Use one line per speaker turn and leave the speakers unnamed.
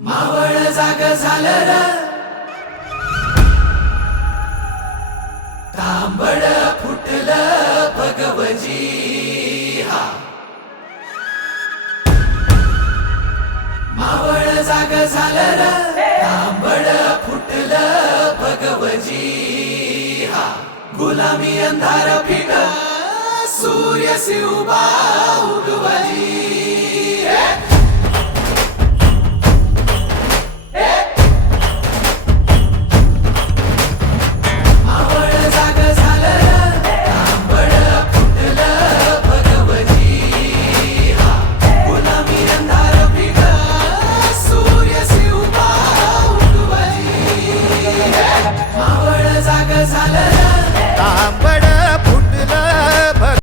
मावळ जाग झालं तांबड फुटलं भगवजी हा मावळ जाग झालं तांबड फुटलं भगवजी हा गुलामी अंधार फिट सूर्य शिवबा Cause I love